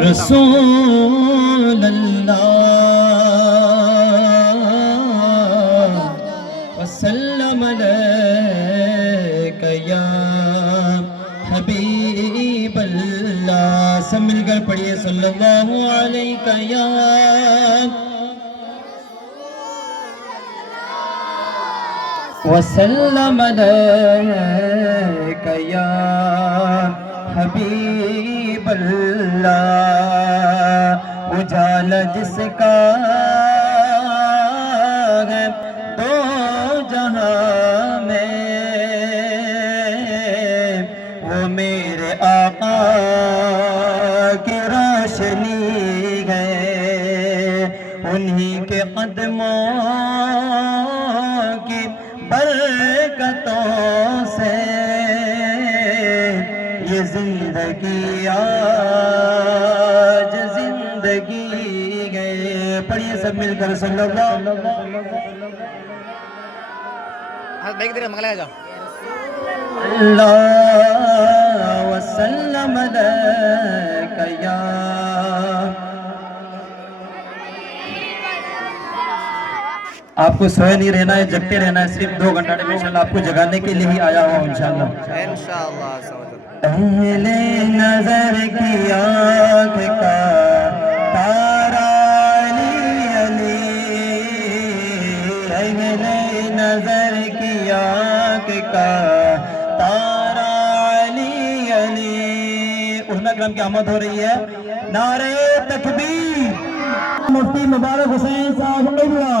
رسول اللہ وسلم علیک یا حبیب اللہ. سب مل کر پڑھیے صلی اللہ علیہ یا وسلم علیک یا حبیب اللہ. اجالا جس کا ہے دو جہاں میں وہ میرے آقا کی روشنی ہے. انہی کے قدموں کی برکتوں سے یہ زندگی آج زندگی گئے. پڑھیے سب مل کر صلی اللہ وسلم علیک یا. آپ کو سوئے نہیں رہنا ہے، جگتے رہنا ہے. صرف 2 گھنٹہ میں انشاءاللہ آپ کو جگانے کے لیے ہی آیا ہوں انشاءاللہ. اہل نظر کی آنکھ کا تارا علی علی. اہل نظر کی آنکھ کا تارا علی علی. علماء کرام کی آمد ہو رہی ہے. نعرہ تکبیر. مفتی مبارک حسین صاحب قبلہ.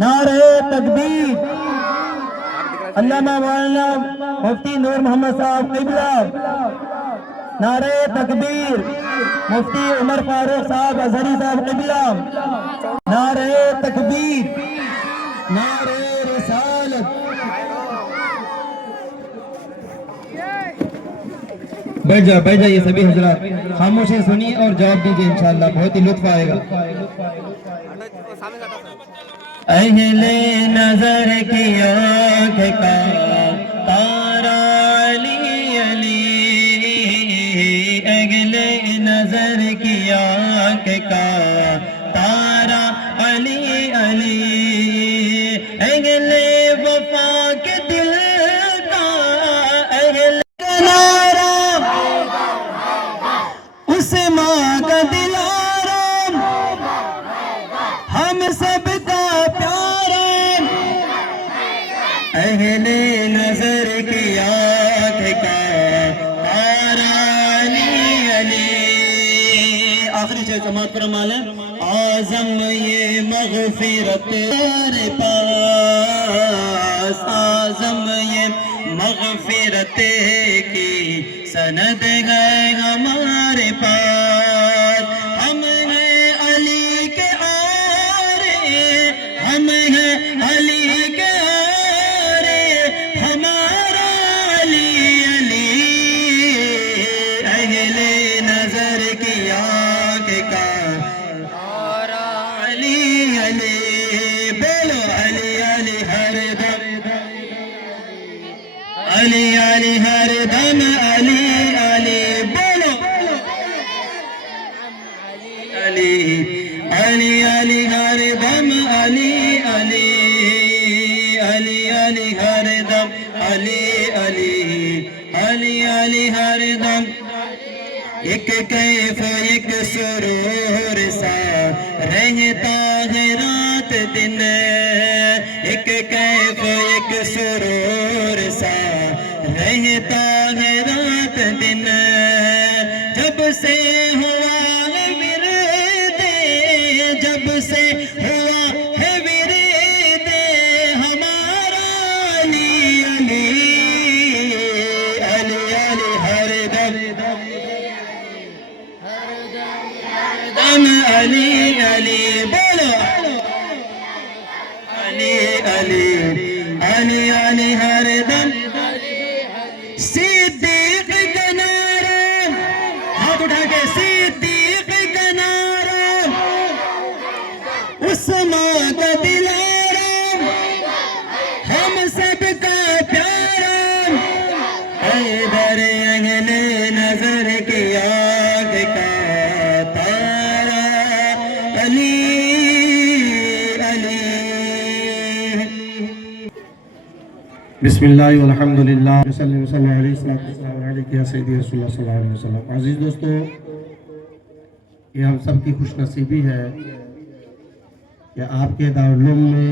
نعرہ تکبیر. علامہ مولانا مفتی نور محمد صاحب قبلہ. نعرہ تکبیر. مفتی عمر فاروق صاحب ازہری صاحب قبلہ. نعرہ تکبیر. نعرہ رسالت. بیٹھ جائیے سبھی حضرات. خاموشی سنیے اور جواب دیجیے انشاءاللہ. بہت ہی لطف آئے گا. اہل نظر کی آنکھ کا تارا علی علی. اہل نظر کی آنکھ کا تارا علی علی. اہل وفا کے دل کا اہل کنارا اس ماں کا دلارا ہم سب کا پیارا. اہل نظر کی آنکھ کا تارا علی علی. آخری شعر سماعت فرمائیں. اعظم یہ مغفرت تیرے پاس. اعظم یہ مغفرت کی سند ہے ہمارے پاس. ہم ہیں علی کے آرے. ہم ہیں علی کے آرے. ہمارا علی علی. اہل نظر کی آنکھ کا تارا علی علی. بولو علی علی ہر دم. علی علی ہر دم. علی علی بولو علی علی علی ہر دم. علی علی علی علی ہر دم. علی علی علی علی ہر دم. ایک کیف ایک سرور سا رہتا ہے رات دن. ایک کیف ایک سرور سا رہتا ہے رات دن. جب سے ہوا ہے ورد. جب سے ہوا ہے ورد ہمارا علی علی. علی علی ہر دم. علی علی بولو علی علی علی علی ہر دم. صدیق کا نعرہ ہاتھ اٹھا کے. صدیق کا نعرہ عثمان کا دلارا ہم سب کا پیارا. حیدر اہل نظر کی آنکھ بسم اللہ والحمدللہ صلی اللہ علیہ وسلم سیدی رسول اللہ صلی اللہ علیہ وسلم. عزیز دوستو، یہ ہم سب کی خوش نصیبی ہے کہ آپ کے دارالعلوم میں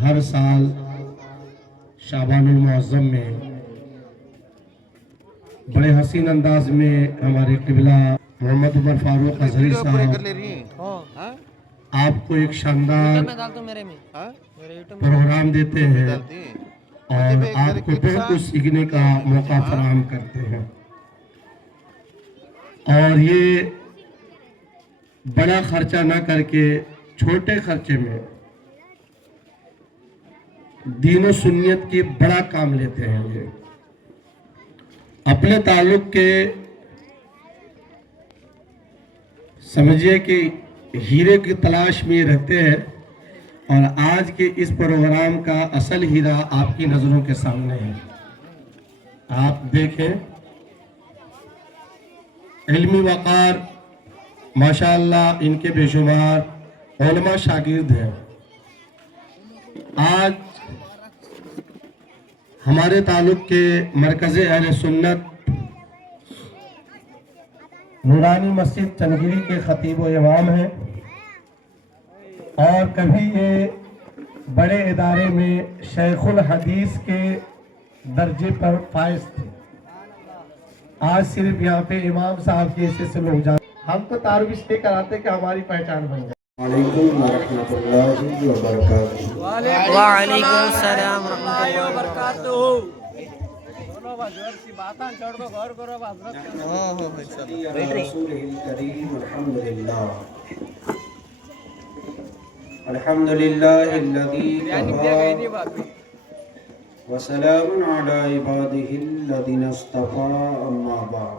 ہر سال شعبان المعظم میں بڑے حسین انداز میں ہمارے قبلہ محمد عمر فاروق اظہری صاحب آپ کو ایک شاندار پروگرام دیتے ہیں اور آپ کو بہت کچھ سیکھنے کا موقع فراہم کرتے ہیں. اور یہ بڑا خرچہ نہ کر کے چھوٹے خرچے میں دین و سنیت کی بڑا کام لیتے ہیں. یہ اپنے تعلق کے سمجھئے کہ ہیرے کی تلاش میں رہتے ہیں، اور آج کے اس پروگرام کا اصل ہیرا آپ کی نظروں کے سامنے ہے. آپ دیکھیں، علمی وقار ماشاءاللہ ان کے بے شمار علماء شاگرد ہیں. آج ہمارے تعلق کے مرکز اہل سنت نورانی مسجد چنگیری کے خطیب و امام ہیں، اور کبھی یہ بڑے ادارے میں شیخ الحدیث کے درجے پر فائز تھے. آج صرف یہاں پہ امام صاحب کی حیثیت سے لوگ جانتے. ہم تو تعارف اس لیے کراتے کہ ہماری پہچان بن جائے. وعلیکم ورحمۃ اللہ وبرکاتہ. وعلیکم السلام ورحمۃ اللہ وبرکاتہ. الحمدللہ الذی وسلام علی عبادہ الذین اصطفى اما بعد.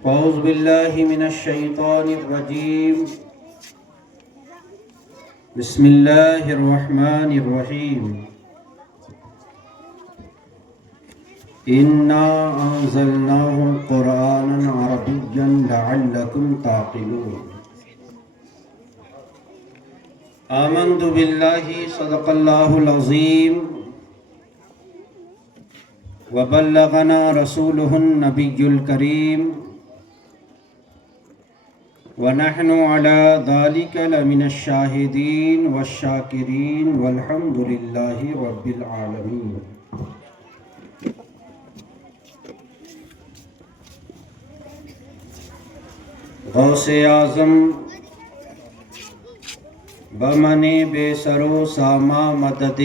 اعوذ باللہ من الشیطان الرجیم. بسم اللہ الرحمن الرحیم. انا انزلناہ قرآنا عربیا لعلکم تعقلون. آمنت باللہ صدق اللہ العظیم وبلغنا رسولہ النبی الکریم ونحن علی ذلک لمن الشاہدین والشاکرین والحمد للہ رب العالمین. غوث اعظم بمن بے سرو ساما مدد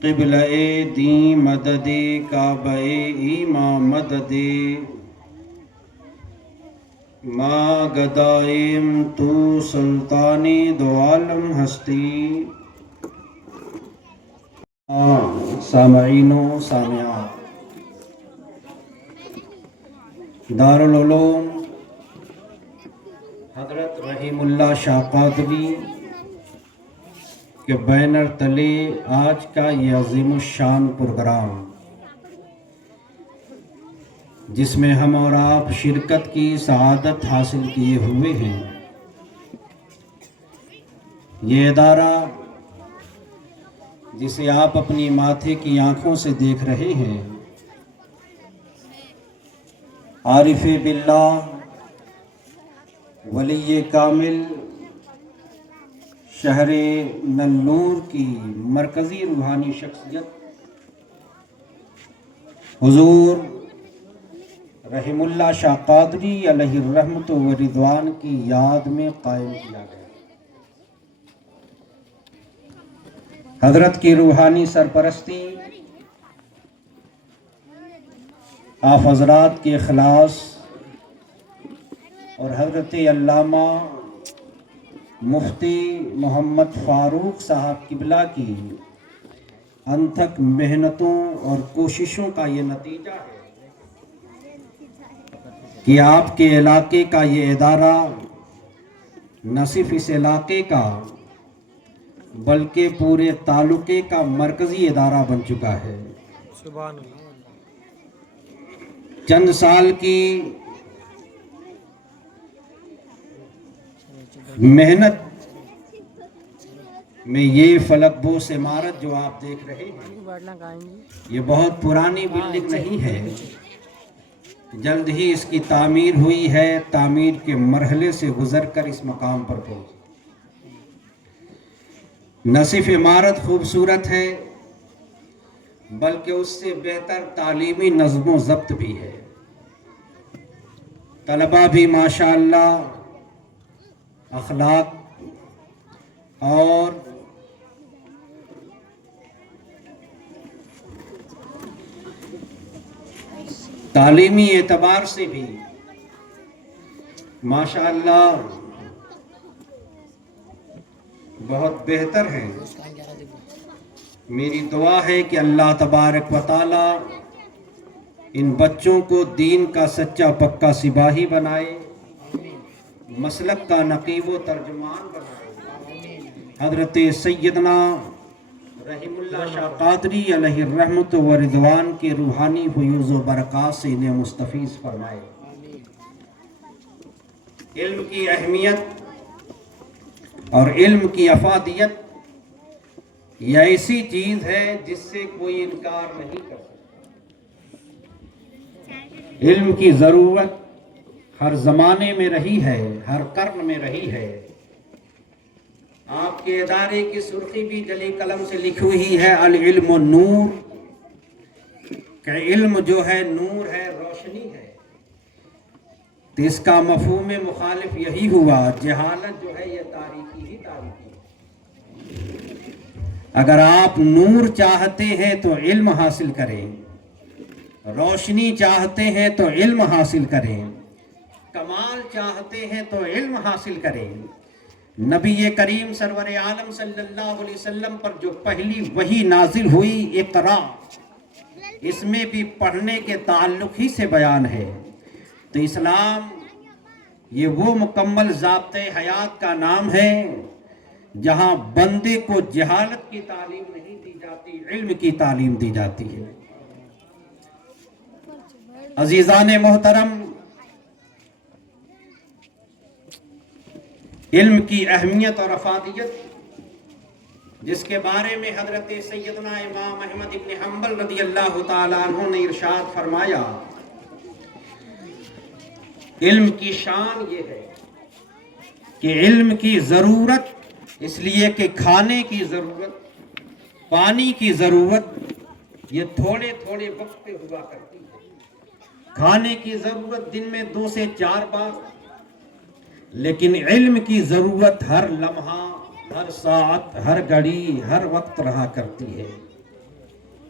قبلہ دین مدد کعبہ ایمان مدد ما گدائم تو سلطانی دو عالم ہستی. سامعین و سامعات، دارالعلوم حضرت رحیم اللہ شاہ قادری کے بینر تلے آج کا یہ عظیم الشان پروگرام، جس میں ہم اور آپ شرکت کی سعادت حاصل کیے ہوئے ہیں، یہ ادارہ جسے آپ اپنی ماتھے کی آنکھوں سے دیکھ رہے ہیں، عارف باللہ ولی کامل شہر نلور کی مرکزی روحانی شخصیت حضور رحم اللہ شاہ قادری علیہ الرحمت و رضوان کی یاد میں قائم کیا گیا. حضرت کی روحانی سرپرستی آپ حضرات کے اخلاص اور حضرت علامہ مفتی محمد فاروق صاحب قبلہ کی انتھک محنتوں اور کوششوں کا یہ نتیجہ ہے کہ آپ کے علاقے کا یہ ادارہ نہ صرف اس علاقے کا بلکہ پورے تعلقے کا مرکزی ادارہ بن چکا ہے. سبحان اللہ. چند سال کی محنت میں یہ فلک بوس عمارت جو آپ دیکھ رہے ہیں یہ بہت پرانی بلڈنگ نہیں ہے، جلد ہی اس کی تعمیر ہوئی ہے، تعمیر کے مرحلے سے گزر کر اس مقام پر پہنچی۔ نہ صرف عمارت خوبصورت ہے بلکہ اس سے بہتر تعلیمی نظم و ضبط بھی ہے، طلبہ بھی ماشاءاللہ اخلاق اور تعلیمی اعتبار سے بھی ماشاءاللہ بہت بہتر ہیں۔ میری دعا ہے کہ اللہ تبارک و تعالی ان بچوں کو دین کا سچا پکا سپاہی بنائے، مسلک کا نقیب و ترجمان بنائے۔ حضرت سیدنا رحم اللہ شاہ قادری علیہ الرحمت و رضوان کے روحانی فیوز و برکات سے انہیں مستفیض فرمائے۔ علم کی اہمیت اور علم کی افادیت یہ ایسی چیز ہے جس سے کوئی انکار نہیں کر سکتا۔ علم کی ضرورت ہر زمانے میں رہی ہے، ہر قرن میں رہی ہے۔ آپ کے ادارے کی سرخی بھی جلی قلم سے لکھی ہوئی ہے، العلم نور، کہ علم جو ہے نور ہے، روشنی ہے۔ تو اس کا مفہوم مخالف یہی ہوا، جہالت جو ہے یہ تاریکی ہی تاریکی ہے۔ اگر آپ نور چاہتے ہیں تو علم حاصل کریں، روشنی چاہتے ہیں تو علم حاصل کریں، کمال چاہتے ہیں تو علم حاصل کریں۔ نبی کریم سرور عالم صلی اللہ علیہ وسلم پر جو پہلی وحی نازل ہوئی اقرا، اس میں بھی پڑھنے کے تعلق ہی سے بیان ہے۔ تو اسلام یہ وہ مکمل ضابطۂ حیات کا نام ہے جہاں بندے کو جہالت کی تعلیم نہیں دی جاتی، علم کی تعلیم دی جاتی ہے۔ عزیزان محترم، علم کی اہمیت اور افادیت جس کے بارے میں حضرت سیدنا امام احمد ابن حنبل رضی اللہ تعالیٰ عنہ نے ارشاد فرمایا، علم کی شان یہ ہے کہ علم کی ضرورت اس لیے کہ کھانے کی ضرورت، پانی کی ضرورت یہ تھوڑے تھوڑے وقت پہ ہوا کرتی ہے۔ کھانے کی ضرورت دن میں 2 سے 4 بار، لیکن علم کی ضرورت ہر لمحہ، ہر ساعت، ہر گھڑی، ہر وقت رہا کرتی ہے۔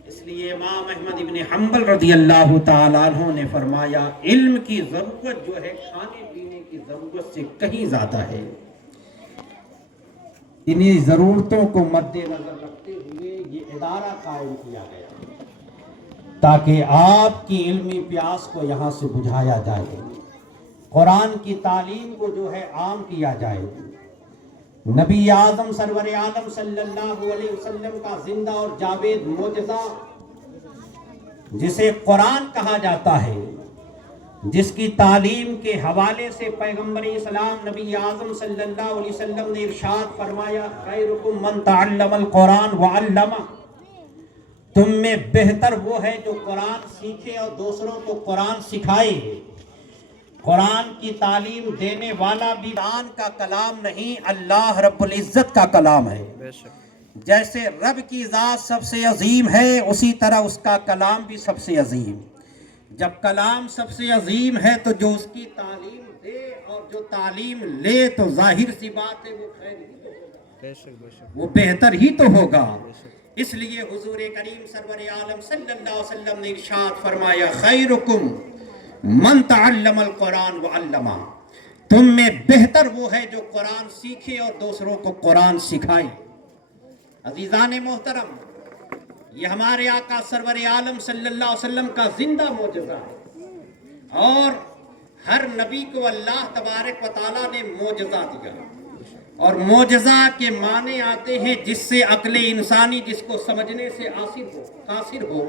اس لیے امام احمد ابن حنبل رضی اللہ تعالیٰ عنہ نے فرمایا، علم کی ضرورت جو ہے کھانے پینے کی ضرورت سے کہیں زیادہ ہے۔ انہی ضرورتوں کو مد نظر رکھتے ہوئے یہ ادارہ قائم کیا گیا تاکہ آپ کی علمی پیاس کو یہاں سے بجھایا جائے، قرآن کی تعلیم کو جو ہے عام کیا جائے۔ نبی اعظم سرور عالم صلی اللہ علیہ وسلم کا زندہ اور جاوید معجزہ جسے قرآن کہا جاتا ہے، جس کی تعلیم کے حوالے سے پیغمبر اسلام نبی اعظم صلی اللہ علیہ وسلم نے ارشاد فرمایا، خیرکم من تعلم القرآن وعلمہ، تم میں بہتر وہ ہے جو قرآن سیکھے اور دوسروں کو قرآن سکھائے۔ قرآن کی تعلیم دینے والا بھی قرآن کا کلام نہیں، اللہ رب العزت کا کلام ہے۔ جیسے رب کی ذات سب سے عظیم ہے، اسی طرح اس کا کلام بھی سب سے عظیم۔ جب کلام سب سے عظیم ہے تو جو اس کی تعلیم دے اور جو تعلیم لے تو ظاہر سی بات ہے وہ خیر ہی تو ہوگا، وہ بہتر ہی تو ہوگا۔ اس لیے حضور کریم سرور عالم صلی اللہ علیہ وسلم نے ارشاد فرمایا، خیرکم من تعلم القرآن وعلمہ، تم میں بہتر وہ ہے جو قرآن سیکھے اور دوسروں کو قرآن سکھائے۔ عزیزان محترم، یہ ہمارے آقا سرور عالم صلی اللہ علیہ وسلم کا زندہ معجزہ ہے، اور ہر نبی کو اللہ تبارک و تعالیٰ نے معجزہ دیا، اور معجزہ کے معنی آتے ہیں جس سے عقل انسانی جس کو سمجھنے سے قاصر ہو۔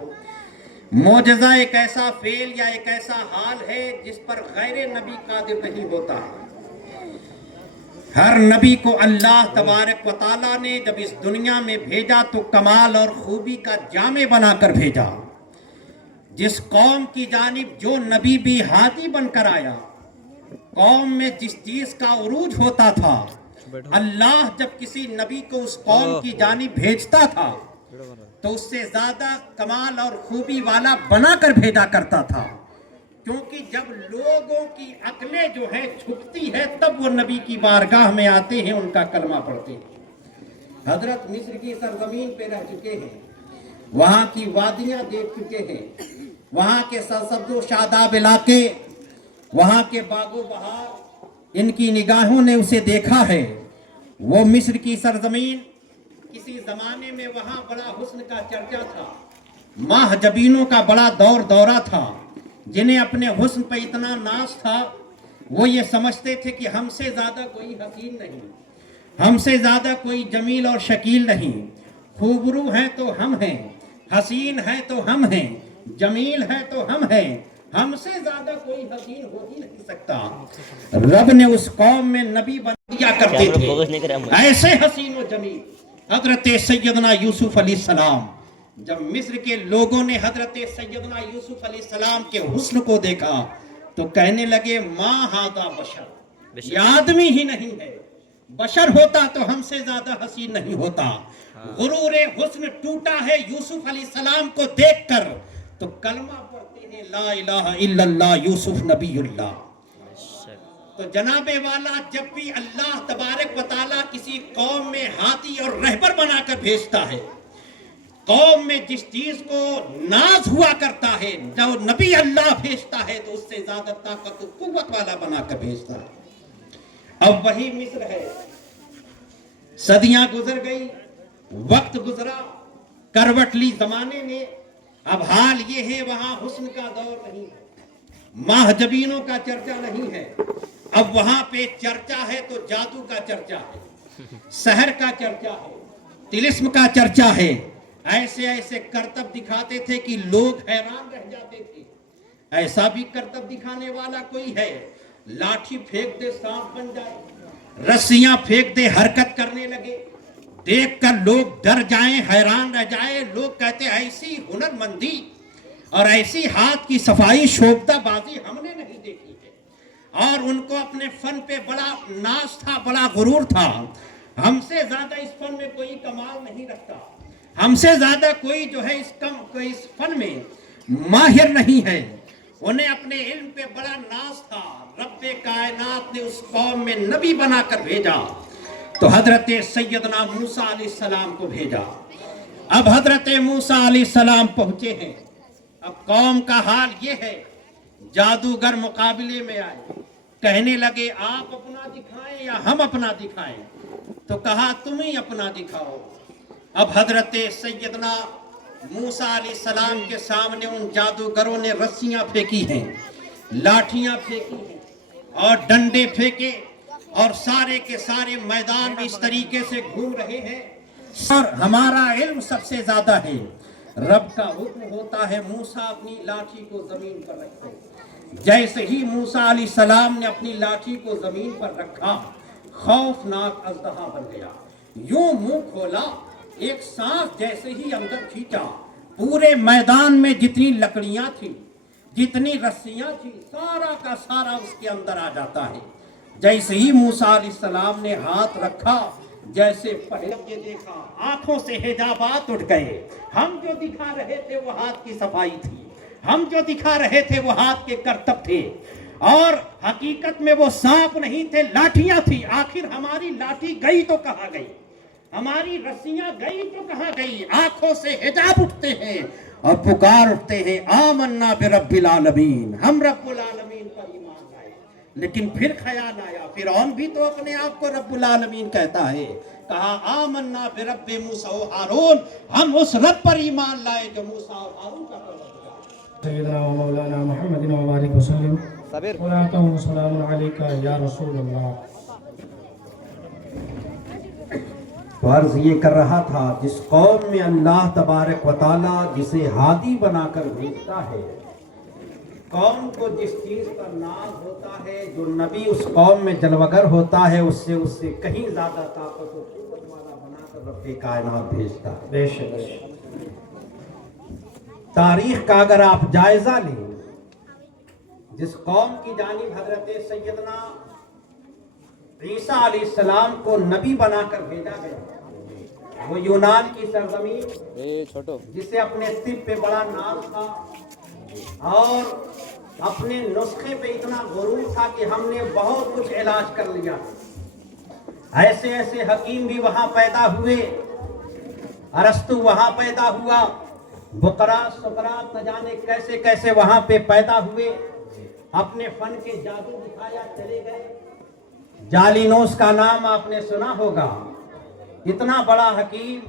معجزہ ایک ایسا فعل یا ایک ایسا حال ہے جس پر غیر نبی قادر نہیں ہوتا۔ ہر نبی کو اللہ تبارک و تعالیٰ نے جب اس دنیا میں بھیجا تو کمال اور خوبی کا جامع بنا کر بھیجا. جس قوم کی جانب جو نبی بھی ہادی بن کر آیا، قوم میں جس چیز کا عروج ہوتا تھا، اللہ جب کسی نبی کو اس قوم کی جانب بھیجتا تھا تو اس سے زیادہ کمال اور خوبی والا بنا کر بھیجا کرتا تھا. کیونکہ جب لوگوں کی عقلیں جو ہے چھپتی ہے تب وہ نبی کی بارگاہ میں آتے ہیں، ان کا کلمہ پڑھتے ہیں. حضرت مصر کی سرزمین پہ رہ چکے ہیں، وہاں کی وادیاں دیکھ چکے ہیں، وہاں کے سرسبز و شاداب علاقے، وہاں کے باغ و بہار ان کی نگاہوں نے اسے دیکھا ہے. وہ مصر کی سرزمین کسی زمانے میں وہاں بڑا حسن کا چرچا تھا، ماہ جبینوں کا بڑا دورہ تھا، جنہیں اپنے حسن پہ اتنا ناز تھا وہ یہ سمجھتے تھے کہ ہم سے زیادہ کوئی حسین نہیں، ہم سے زیادہ کوئی جمیل اور شکیل نہیں. خوبرو ہیں تو ہم ہیں، حسین ہے تو ہم ہیں، جمیل ہے تو ہم ہیں، ہم سے زیادہ کوئی حسین ہو ہی نہیں سکتا. رب نے اس قوم میں نبی بنا دیا کرتے تھے ایسے حسین و جمیل. حضرت سیدنا یوسف علیہ السلام، جب مصر کے لوگوں نے حضرت سیدنا یوسف علیہ السلام کے حسن کو دیکھا تو کہنے لگے ما ھذا بشر، یہ آدمی ہی نہیں ہے، بشر ہوتا تو ہم سے زیادہ حسین نہیں ہوتا. غرور حسن ٹوٹا ہے یوسف علیہ السلام کو دیکھ کر، تو کلمہ پڑھتے ہیں لا الہ الا اللہ یوسف نبی اللہ. تو جناب والا جب بھی اللہ تبارک و تعالیٰ کسی قوم میں ہادی اور رہبر بنا کر بھیجتا ہے، قوم میں جس چیز کو ناز ہوا کرتا ہے، جو نبی اللہ بھیجتا ہے تو اس سے زیادہ طاقت و قوت والا بنا کر بھیجتا ہے. اب وہی مصر ہے، صدیاں گزر گئی، وقت گزرا، کروٹ لی زمانے نے. اب حال یہ ہے وہاں حسن کا دور نہیں ہے، ماہ جبینوں کا چرچا نہیں ہے. اب وہاں پہ چرچا ہے تو جادو کا چرچا ہے، سحر کا چرچا ہے، طلسم کا چرچا ہے. ایسے ایسے کرتب دکھاتے تھے کہ لوگ حیران رہ جاتے تھے. ایسا بھی کرتب دکھانے والا کوئی ہے؟ لاٹھی پھینک دے سانپ بن جائے، رسیاں پھینک دے حرکت کرنے لگے، دیکھ کر لوگ ڈر جائیں، حیران رہ جائیں. لوگ کہتے ہیں ایسی ہنر مندی اور ایسی ہاتھ کی صفائی شوبدہ بازی ہم نے نہیں دیکھی ہے. اور ان کو اپنے فن پہ بڑا ناز تھا، بڑا غرور تھا. ہم سے زیادہ اس فن میں کوئی کمال نہیں رکھتا، ہم سے زیادہ کوئی جو ہے اس فن میں ماہر نہیں ہے. انہیں اپنے علم پہ بڑا ناز تھا. رب کائنات نے اس قوم میں نبی بنا کر بھیجا تو حضرت سیدنا موسیٰ علیہ السلام کو بھیجا. اب حضرت موسیٰ علیہ السلام پہنچے ہیں. اب قوم کا حال یہ ہے، جادوگر مقابلے میں آئے، کہنے لگے آپ اپنا دکھائیں یا ہم اپنا دکھائیں؟ تو کہا تم ہی اپنا دکھاؤ. اب حضرت سیدنا موسیٰ علیہ السلام کے سامنے ان جادوگروں نے رسیاں پھینکی ہیں، لاٹھیاں پھینکی ہیں اور ڈنڈے پھینکے، اور سارے کے سارے میدان میں اس طریقے سے گھوم رہے ہیں. اور ہمارا علم سب سے زیادہ ہے. رب کا حکم ہوتا ہے موسیٰ اپنی لاٹھی کو زمین پر رکھو. جیسے ہی موسیٰ علیہ السلام نے اپنی لاٹھی کو زمین پر رکھا، خوفناک اژدہا بن گیا. یوں منہ کھولا، ایک سانس جیسے ہی اندر کھینچا، پورے میدان میں جتنی لکڑیاں تھیں، جتنی رسیاں تھیں، سارا کا سارا اس کے اندر آ جاتا ہے. جیسے ہی موسیٰ علیہ السلام نے ہاتھ رکھا، جیسے پہلے یہ دیکھا، آنکھوں سے حجابات اٹھ گئے. ہم جو دکھا رہے تھے وہ ہاتھ کی صفائی تھی، ہم جو دکھا رہے تھے وہ ہاتھ کے کرتب تھے، اور حقیقت میں وہ سانپ نہیں تھے، لاٹھیاں تھی. آخر ہماری لاٹھی گئی تو کہاں گئی، ہماری رسیاں گئی تو کہاں گئی. آنکھوں سے حجاب اٹھتے ہیں اور پکار اٹھتے ہیں آمنا برب العالمین، ہم رب العالمین پر ایمان لائے. لیکن پھر خیال آیا، فرعون بھی تو اپنے آپ کو رب العالمین کہتا ہے. کہا آمنا برب موسیٰ و ہارون، ہم اس رب پر ایمان لائے جو موسیٰ اور ہارون کا پروردگار. سیدنا و مولانا محمد وبارک وسلم. صلاۃ و سلام علیک یا رسول اللہ. عرض یہ کر رہا تھا، جس قوم میں اللہ تبارک و تعالیٰ جسے ہادی بنا کر بھیجتا ہے، قوم کو جس چیز پر ناز ہوتا ہے، جو نبی اس قوم میں جلوگر ہوتا ہے، اس سے کہیں زیادہ طاقت و قوت والا بنا کر رب کائنات بھیجتا ہے۔ بے شک تاریخ کا اگر آپ جائزہ لیں، جس قوم کی جانب حضرت سیدنا عیسیٰ علیہ السلام کو نبی بنا کر بھیجا گیا، وہ یونان کی سرزمین، جسے اپنے طب پہ بڑا ناز تھا اور اپنے نسخے پہ اتنا غرور تھا کہ ہم نے بہت کچھ علاج کر لیا، ایسے ایسے حکیم بھی وہاں پیدا ہوئے، ارسطو وہاں پیدا ہوا، بقراط سقراط نہ جانے کیسے کیسے وہاں پہ پیدا ہوئے، اپنے فن کے جادو دکھایا چلے گئے۔ جالینوس کا نام آپ نے سنا ہوگا، اتنا بڑا حکیم،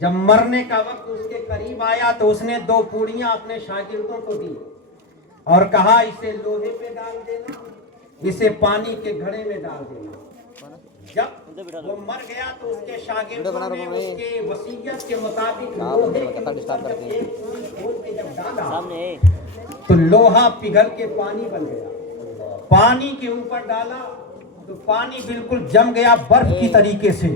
جب مرنے کا وقت اس کے قریب آیا تو اس نے 2 پوڑیاں اپنے شاگردوں کو دی اور کہا اسے لوہے پہ ڈال دینا، اسے پانی کے گھڑے میں ڈال دینا۔ جب وہ مر گیا تو اس کے شاگردوں نے اس کے وصیت کے مطابق لوہے کے اوپر جب ایک پانی کھول کے جب ڈالا تو لوہا پگھل کے پانی بن گیا، پانی کے اوپر ڈالا تو پانی بالکل جم گیا برف کی طریقے سے۔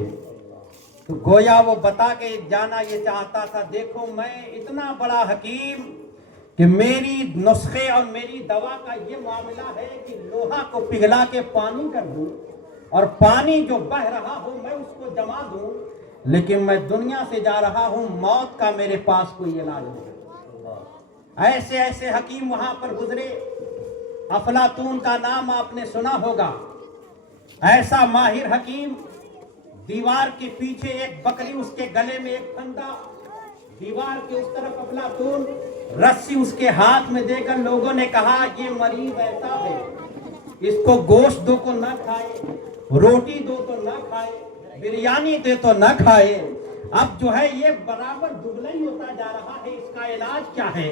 تو گویا وہ بتا کے جانا یہ چاہتا تھا، دیکھو میں اتنا بڑا حکیم کہ میری نسخے اور میری دوا کا یہ معاملہ ہے کہ لوہا کو پگھلا کے پانی کر دوں اور پانی جو بہ رہا ہو میں اس کو جما دوں، لیکن میں دنیا سے جا رہا ہوں، موت کا میرے پاس کوئی علاج نہیں۔ ایسے ایسے حکیم وہاں پر گزرے۔ افلاطون کا نام آپ نے سنا ہوگا، ایسا ماہر حکیم، دیوار کے پیچھے ایک بکری، اس کے گلے میں ایک پھندا، دیوار کے اس طرف افلاطون، رسی اس کے ہاتھ میں دے کر لوگوں نے کہا یہ مریض ایسا ہے، اس کو گوشت دو کو نہ کھائے، روٹی دو تو نہ کھائے، بریانی دے تو نہ کھائے، اب جو ہے یہ برابر دبلا ہی ہوتا جا رہا ہے، اس کا علاج کیا ہے؟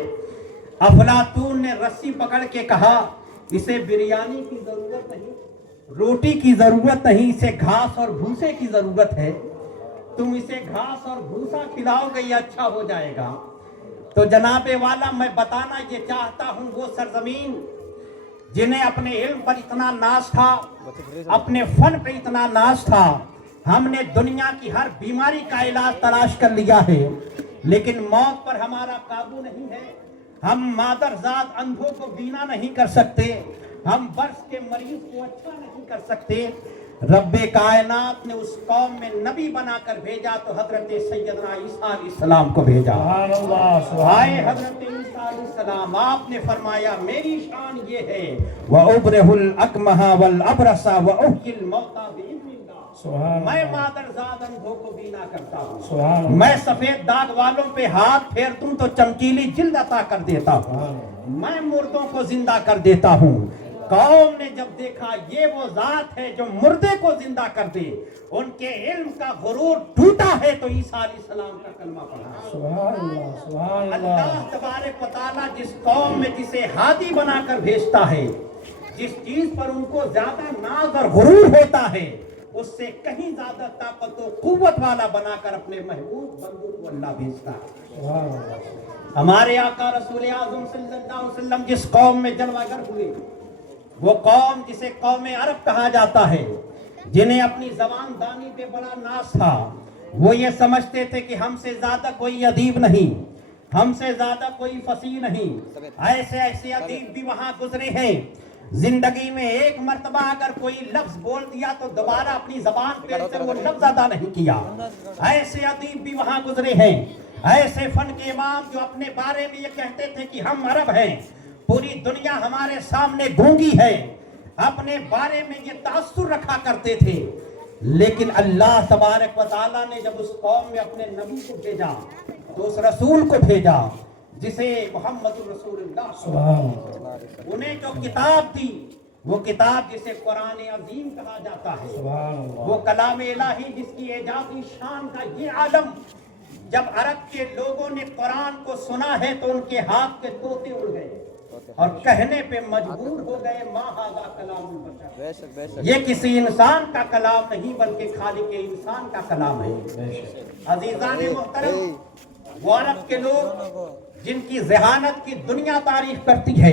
افلاطون نے رسی پکڑ کے کہا اسے بریانی کی ضرورت نہیں، روٹی کی ضرورت نہیں، اسے گھاس اور بھوسے کی ضرورت ہے، تم اسے گھاس اور بھوسا کھلاؤ گے یہ اچھا ہو جائے گا۔ تو جناب والا میں بتانا یہ چاہتا ہوں، وہ سرزمین جنہیں اپنے علم پر اتنا ناز تھا، اپنے فن پہ اتنا ناز تھا، ہم نے دنیا کی ہر بیماری کا علاج تلاش کر لیا ہے، لیکن موت پر ہمارا قابو نہیں ہے۔ ہم مادرزاد اندھوں کو بینا نہیں کر سکتے، ہم برس کے مریض کو اچھا نہیں کر سکتے۔ رب کائنات نے اس قوم میں نبی بنا کر بھیجا تو حضرت سیدنا عیسیٰ علیہ السلام کو بھیجا۔ سبحان اللہ، آئے حضرت عیسیٰ علیہ السلام، آپ نے فرمایا میری شان یہ ہے وَأُبْرِئُ الْأَكْمَحَ وَالْأَبْرَصَ وَأُحْيِي الْمَوْتَى بِإِذْنِ اللَّهِ۔ میں مادرزاد اندھوں کو بینا کرتا ہوں، میں سفید داغ والوں پہ ہاتھ پھیرتوں تو چمکیلی جلد عطا کر دیتا ہوں، میں مردوں کو زندہ کر دیتا ہوں۔ قوم نے جب دیکھا یہ وہ ذات ہے جو مردے کو زندہ کر دے، ان کے علم کا غرور ٹوٹا ہے تو عیسیٰ علیہ السلام کا کلمہ پڑھا۔ سبحان اللہ، سبحان اللہ۔ اللہ تبارک و تعالیٰ جس قوم میں جسے ہادی بنا کر بھیجتا ہے، جس چیز پر ان کو زیادہ ناز اور غرور ہوتا ہے، اس سے کہیں زیادہ طاقت و قوت والا بنا کر اپنے محبوب بندوں کو اللہ بھیجتا ہے۔ سبحان اللہ۔ ہمارے آقا رسول اعظم صلی اللہ علیہ وسلم جس قوم میں جلوہ گر ہوئے، وہ قوم جسے قوم عرب کہا جاتا ہے، جنہیں اپنی زبان دانی پہ بڑا ناز تھا، وہ یہ سمجھتے تھے کہ ہم سے زیادہ کوئی ادیب نہیں، ہم سے زیادہ کوئی فصیح نہیں۔ ایسے ایسے ادیب بھی وہاں گزرے ہیں، زندگی میں ایک مرتبہ اگر کوئی لفظ بول دیا تو دوبارہ اپنی زبان پہ سے وہ لفظ ادا نہیں کیا۔ ایسے ادیب بھی وہاں گزرے ہیں، ایسے فن کے امام جو اپنے بارے میں یہ کہتے تھے کہ ہم عرب ہیں، پوری دنیا ہمارے سامنے گونگی ہے، اپنے بارے میں یہ تاثر رکھا کرتے تھے۔ لیکن اللہ تبارک و تعالیٰ نے جب اس قوم میں اپنے نبی کو بھیجا تو اس رسول کو بھیجا جسے محمد رسول اللہ صلی اللہ علیہ وسلم، انہیں جو کتاب دی، وہ کتاب جسے قرآن عظیم کہا جاتا ہے، وہ کلام الہی جس کی اعجازی شان کا یہ عالم، جب عرب کے لوگوں نے قرآن کو سنا ہے تو ان کے ہاتھ کے طوطے اڑ گئے اور کہنے پہ مجبور ہو گئے ما ھذا کلام البشر، یہ کسی انسان کا کلام نہیں بلکہ خالق انسان کا کلام ہے۔ عزیزان محترم، وہ عرب کے لوگ جن کی ذہانت کی دنیا تعریف کرتی ہے،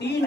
3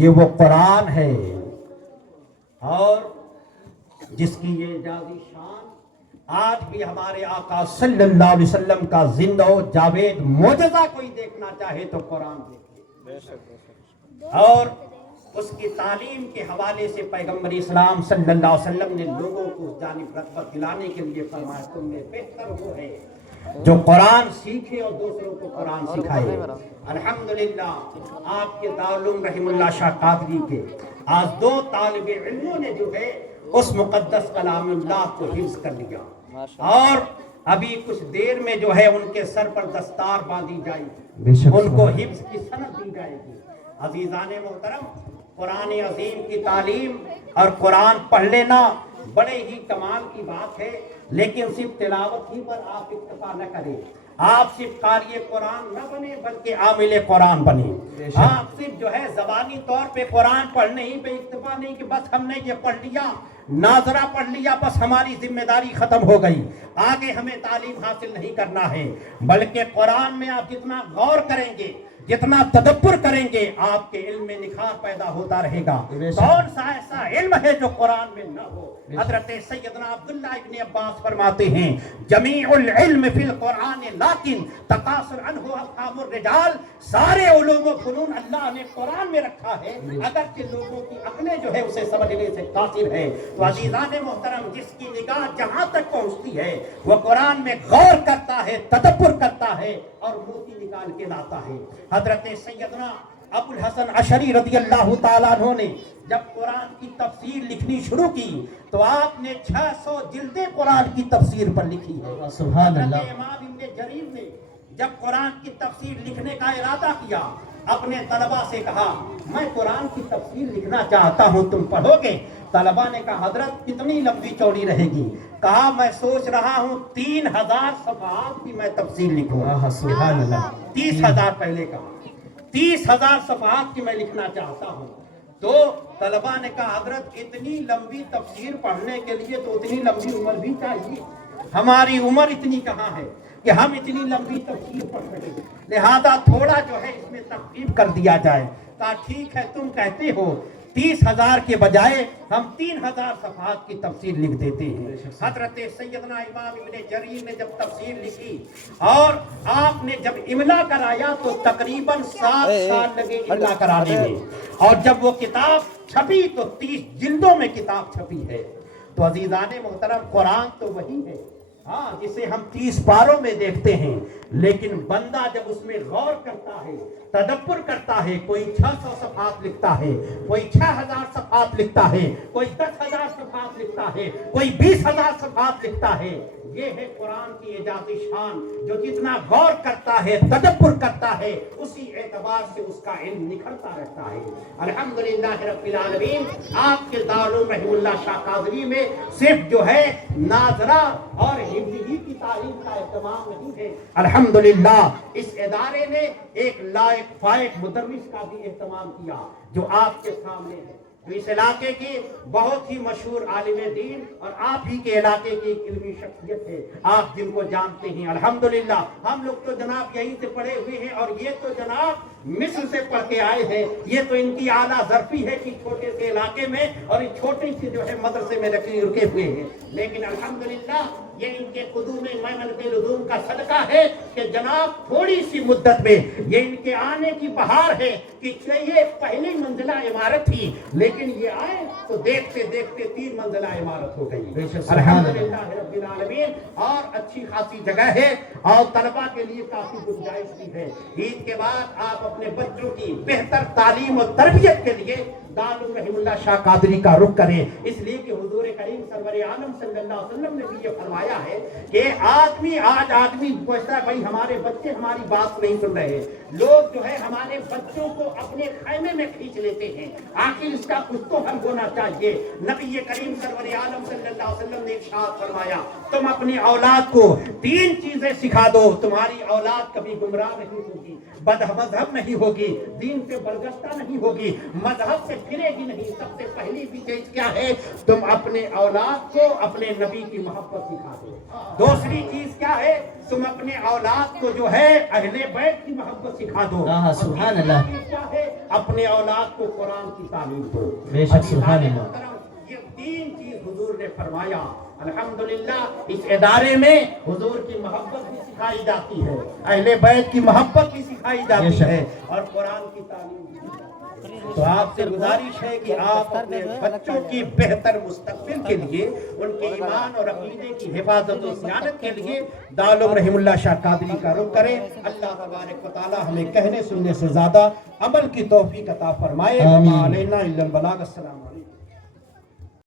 یہ وہ قرآن ہے اور جس کی یہ اعجازی شان آج بھی ہمارے آقا صلی اللہ علیہ وسلم کا زندہ و جاوید معجزہ کوئی دیکھنا چاہے تو قرآن دیکھے. اور اس کی تعلیم کے حوالے سے پیغمبر اسلام صلی اللہ علیہ وسلم نے لوگوں کو جانب رغبت دلانے کے لیے فرمایا تم میں بہتر وہ ہے جو قرآن سیکھے اور دوسروں کو قرآن سکھائے. الحمدللہ آپ کے دارالعلوم رحم اللہ شاہ قادری کے آج 2 طالب علموں نے جو ہے اس مقدس کلام اللہ کو حفظ کر لیا اور ابھی کچھ دیر میں جو ہے ان کے سر پر دستار باندھی جائے گی, ان کو حفظ کی سند دی جائے گی. عزیزان محترم, قرآن عظیم کی تعلیم اور قرآن پڑھ لینا بڑے ہی کمال کی بات ہے, لیکن صرف تلاوت ہی پر آپ اکتفا نہ کریں. آپ صرف قاری قرآن نہ بنے بلکہ عامل قرآن بنے. آپ صرف جو ہے زبانی طور پہ قرآن پڑھنے ہی پہ اکتفا نہیں کہ بس ہم نے یہ پڑھ لیا, ناظرہ پڑھ لیا, بس ہماری ذمہ داری ختم ہو گئی, آگے ہمیں تعلیم حاصل نہیں کرنا ہے. بلکہ قرآن میں آپ جتنا غور کریں گے, جتنا تدبر کریں گے, آپ کے علم میں نکھار پیدا ہوتا رہے گا. کون سا ایسا علم ہے جو قرآن میں نہ ہو؟ حضرت سیدنا عبداللہ ابن عباس فرماتے ہیں جمیع العلم فی القرآن لیکن تقاصر عنہ افہام الرجال. سارے علوم و فنون اللہ نے قرآن میں رکھا ہے, اگرچہ لوگوں کی عقلیں جو ہے اسے سمجھنے سے قاصر ہے. تو عزیزان محترم, جس کی نگاہ جہاں تک پہنچتی ہے وہ قرآن میں غور کرتا ہے, تدبر کرتا ہے اور موتی نکال کے لاتا ہے. حضرت سیدنا ابو الحسن عشری رضی اللہ تعالیٰ عنہ نے جب قرآن کی تفسیر لکھنی شروع کی تو آپ نے 600 جلدیں قرآن کی تفسیر پر لکھی ہے. سبحان اللہ. حضرت امام ابن جریر نے جب قرآن کی تفسیر لکھنے کا ارادہ کیا, اپنے طلبہ سے کہا میں قرآن کی تفسیر لکھنا چاہتا ہوں, تم پڑھو گے؟ طلبہ نے کہا حضرت کتنی لمبی چوڑی رہے گی؟ کہا میں سوچ رہا ہوں 3000 صفحات کی میں تفسیر لکھوں. سبحان اللہ. 30,000 پہلے کہا, 30,000 صفحات کی میں لکھنا چاہتا ہوں. تو طلبہ نے کہا حضرت اتنی لمبی تفسیر پڑھنے کے لیے تو اتنی لمبی عمر بھی چاہیے, ہماری عمر اتنی کہاں ہے کہ ہم اتنی لمبی تفسیر پڑھ سکیں, لہذا تھوڑا جو ہے اس میں تخفیف کر دیا جائے. کہا ٹھیک ہے, تم کہتے ہو 30,000 کے بجائے ہم 3,000 صفحات کی تفسیر لکھ دیتے ہیں. حضرت سیدنا امام ابن جریر نے جب تفسیر لکھی اور آپ نے جب املا کرایا تو تقریباً 7 سال لگے املا کرانے میں, اور جب وہ کتاب چھپی تو 30 جلدوں میں کتاب چھپی ہے. تو عزیزان محترم, قرآن تو وہی ہے ہاں جسے ہم 30 پاروں میں دیکھتے ہیں, لیکن بندہ جب اس میں غور کرتا ہے, تدبر کرتا ہے, کوئی 600 صفحات لکھتا ہے, کوئی 6,000 صفحات لکھتا ہے, کوئی 10,000 صفحات لکھتا ہے, کوئی 20,000 صفحات لکھتا ہے. یہ ہے قرآن کی اعجازی شان, جو جتنا غور کرتا ہے, تدبر کرتا ہے, اسی اعتبار سے اس کا علم نکھرتا رہتا ہے. الحمدللہ رب العالمین, آپ کے دارالعلوم رحم اللہ شاہ قادری میں صرف جو ہے ناظرہ اور حفظی کی تعلیم کا اہتمام نہیں ہے, الحمدللہ اس ادارے نے ایک لائق فائق مدرس کا بھی اہتمام کیا جو آپ کے سامنے ہے, جو اس علاقے کی بہت ہی مشہور عالم دین اور آپ ہی کے علاقے کی ایک علمی شخصیت ہے, آپ جن کو جانتے ہیں. الحمدللہ ہم لوگ تو جناب یہیں سے پڑھے ہوئے ہیں اور یہ تو جناب مصر سے پڑھ کے آئے ہیں. یہ تو ان کی اعلیٰ ظرفی ہے کہ چھوٹے سے علاقے میں اور اس چھوٹے سے جو ہے مدرسے میں رکے ہوئے ہیں, لیکن الحمدللہ یہ ان کے قدوم میمن کے لزوم کا صدقہ ہے کہ جناب تھوڑی سی مدت میں یہ ان کے آنے کی بہار ہے کہ یہ پہلی منزلہ عمارت تھی, لیکن یہ آئے تو دیکھتے دیکھتے 3 منزلہ عمارت ہو گئی. الحمدللہ رب العالمین, اور اچھی خاصی جگہ ہے اور طلبہ کے لیے کافی گنجائش بھی ہے. عید کے بعد آپ اپنے بچوں کی بہتر تعلیم اور تربیت کے لیے دارالعلوم رحم اللہ شاہ قادری کا رخ کریں, اس لیے کہ حضور کریم سرور عالم صلی اللہ علیہ وسلم نے بھی یہ فرمایا ہے کہ آج آدمی پوچھتا ہے بھائی ہمارے بچے ہماری بات نہیں سن رہے, لوگ جو ہے ہمارے بچوں کو اپنے خیمے میں کھینچ لیتے ہیں, آخر اس کا کچھ تو حل ہونا چاہیے. نبی کریم سرور عالم صلی اللہ علیہ وسلم نے ارشاد فرمایا تم اپنی اولاد کو 3 چیزیں سکھا دو, تمہاری اولاد کبھی گمراہ نہیں ہوگی, بد مذہب نہیں ہوگی, دین سے برگشتہ نہیں ہوگی, مذہب سے پھرے گی نہیں. سب سے پہلی بھی چیز کیا ہے, تم اپنے اولاد کو اپنے نبی کی محبت سکھا دو. دوسری چیز کیا ہے, تم اپنے اولاد کو جو ہے اہل بیت کی محبت سکھا دو. سبحان اللہ. کیا ہے, اپنے اولاد کو قرآن کی تعلیم دو. بے شک سبحان اللہ. یہ 3 چیز حضور نے فرمایا. الحمدللہ اس ادارے میں حضور کی محبت بھی سکھائی جاتی ہے, اہل بیت کی محبت بھی سکھائی جاتی ہے, اور قرآن کی تعلیم بھی. تو آپ سے گزارش ہے کہ آپ اپنے بچوں کی بہتر مستقبل کے لیے, ان کے ایمان اور عقیدے کی حفاظت و صیانت کے لیے دارالعلوم رحم اللہ شاہ قادری کا رخ کریں. اللہ تبارک و تعالی ہمیں کہنے سننے سے زیادہ عمل کی توفیق عطا فرمائے. آمین. علینا الا البلاغ. السلام علیکم.